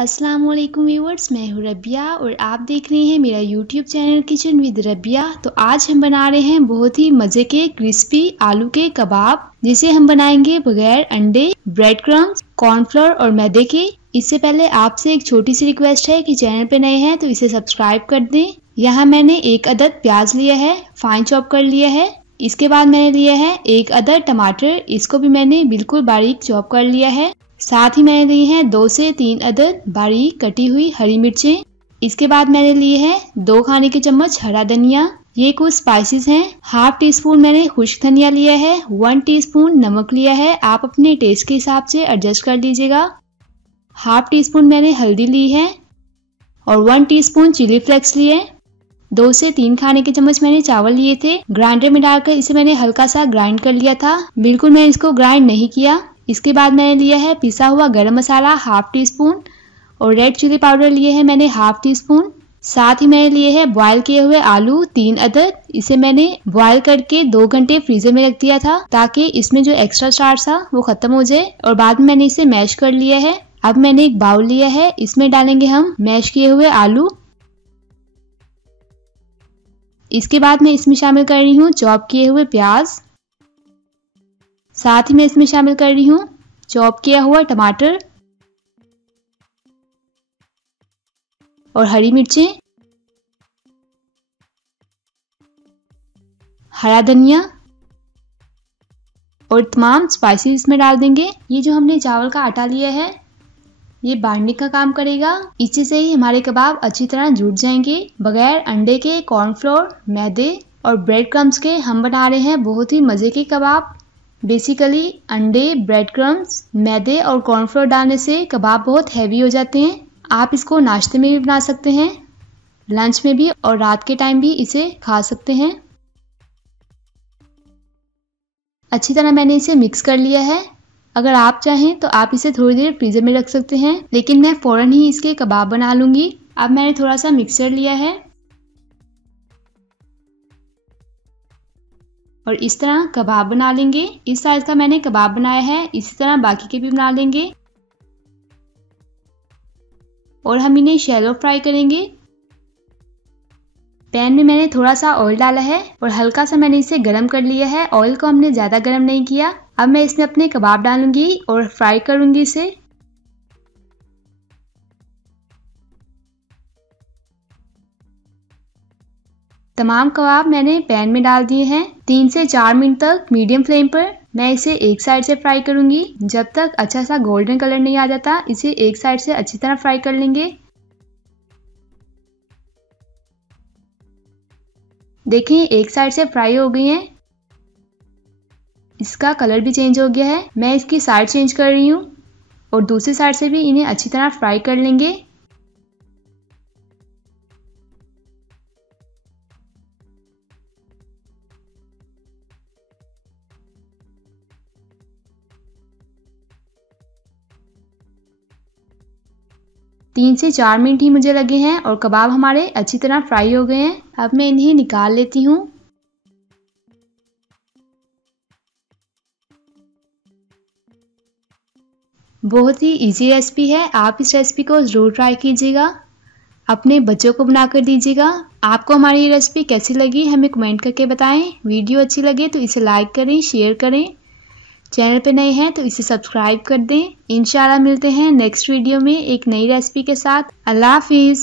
अस्सलाम वालेकुम व्यूअर्स, मैं हूँ रबिया और आप देख रहे हैं मेरा YouTube channel kitchen with Rabia. तो आज हम बना रहे हैं बहुत ही मज़े के क्रिस्पी आलू के कबाब, जिसे हम बनाएंगे बगैर अंडे, ब्रेड क्रम्स, कॉर्नफ्लोर और मैदे के। इससे पहले आपसे एक छोटी सी रिक्वेस्ट है कि चैनल पे नए हैं तो इसे सब्सक्राइब कर दें। यहाँ मैंने एक अदद प्याज लिया है, फाइन चॉप कर लिया है। इसके बाद मैंने लिया है एक अदद टमाटर, इसको भी मैंने बिल्कुल बारीक चॉप कर लिया है। साथ ही मैंने ली हैं 2 से 3 अदद बारीक कटी हुई हरी मिर्चें। इसके बाद मैंने लिए हैं 2 खाने के चम्मच हरा धनिया। ये कुछ स्पाइसेस हैं। हाफ टी स्पून मैंने खुश्क धनिया लिया है, 1 टीस्पून नमक लिया है, आप अपने टेस्ट के हिसाब से एडजस्ट कर लीजिएगा। हाफ टी स्पून मैंने हल्दी ली है और 1 टीस्पून चिली फ्लेक्स लिए। 2 से 3 खाने के चम्मच मैंने चावल लिए थे, ग्राइंडर में डालकर इसे मैंने हल्का सा ग्राइंड कर लिया था, बिल्कुल मैंने इसको ग्राइंड नहीं किया। इसके बाद मैंने लिया है पिसा हुआ गरम मसाला हाफ टी स्पून और रेड चिली पाउडर लिए हैं मैंने हाफ टी स्पून। साथ ही मैंने लिए हैं बॉयल किए हुए आलू 3 अदद। इसे मैंने बॉयल करके 2 घंटे फ्रीजर में रख दिया था ताकि इसमें जो एक्स्ट्रा स्टार्च था वो खत्म हो जाए, और बाद में मैंने इसे मैश कर लिया है। अब मैंने एक बाउल लिया है, इसमें डालेंगे हम मैश किए हुए आलू। इसके बाद मैं इसमें शामिल कर रही हूँ चॉप किए हुए प्याज। साथ ही मैं इसमें शामिल कर रही हूँ चॉप किया हुआ टमाटर और हरी मिर्चें, हरा धनिया और तमाम स्पाइसेस इसमें डाल देंगे। ये जो हमने चावल का आटा लिया है ये बाइंडिंग का काम करेगा, इसी से ही हमारे कबाब अच्छी तरह जुड़ जाएंगे। बगैर अंडे के, कॉर्नफ्लोर, मैदे और ब्रेड क्रम्स के हम बना रहे हैं बहुत ही मजे के कबाब। बेसिकली अंडे, ब्रेड क्रम्स, मैदे और कॉर्नफ्लोर डालने से कबाब बहुत हैवी हो जाते हैं। आप इसको नाश्ते में भी बना सकते हैं, लंच में भी, और रात के टाइम भी इसे खा सकते हैं। अच्छी तरह मैंने इसे मिक्स कर लिया है। अगर आप चाहें तो आप इसे थोड़ी देर फ्रीजर में रख सकते हैं, लेकिन मैं फौरन ही इसके कबाब बना लूंगी। अब मैंने थोड़ा सा मिक्सर लिया है और इस तरह कबाब बना लेंगे। इस साइज का मैंने कबाब बनाया है, इसी तरह बाकी के भी बना लेंगे और हम इन्हें शैलो फ्राई करेंगे। पैन में मैंने थोड़ा सा ऑयल डाला है और हल्का सा मैंने इसे गरम कर लिया है। ऑयल को हमने ज्यादा गरम नहीं किया। अब मैं इसमें अपने कबाब डालूंगी और फ्राई करूंगी इसे। तमाम कबाब मैंने पैन में डाल दिए हैं। 3 से 4 मिनट तक मीडियम फ्लेम पर मैं इसे एक साइड से फ्राई करूंगी। जब तक अच्छा सा गोल्डन कलर नहीं आ जाता इसे एक साइड से अच्छी तरह फ्राई कर लेंगे। देखें एक साइड से फ्राई हो गई हैं, इसका कलर भी चेंज हो गया है। मैं इसकी साइड चेंज कर रही हूँ और दूसरी साइड से भी इन्हें अच्छी तरह फ्राई कर लेंगे। तीन से 4 मिनट ही मुझे लगे हैं और कबाब हमारे अच्छी तरह फ्राई हो गए हैं। अब मैं इन्हें निकाल लेती हूँ। बहुत ही इजी रेसिपी है, आप इस रेसिपी को जरूर ट्राई कीजिएगा, अपने बच्चों को बनाकर दीजिएगा। आपको हमारी ये रेसिपी कैसी लगी हमें कमेंट करके बताएं। वीडियो अच्छी लगे तो इसे लाइक करें, शेयर करें। चैनल पे नए हैं तो इसे सब्सक्राइब कर दें। इंशाल्लाह मिलते हैं नेक्स्ट वीडियो में एक नई रेसिपी के साथ। अल्लाह हाफिज।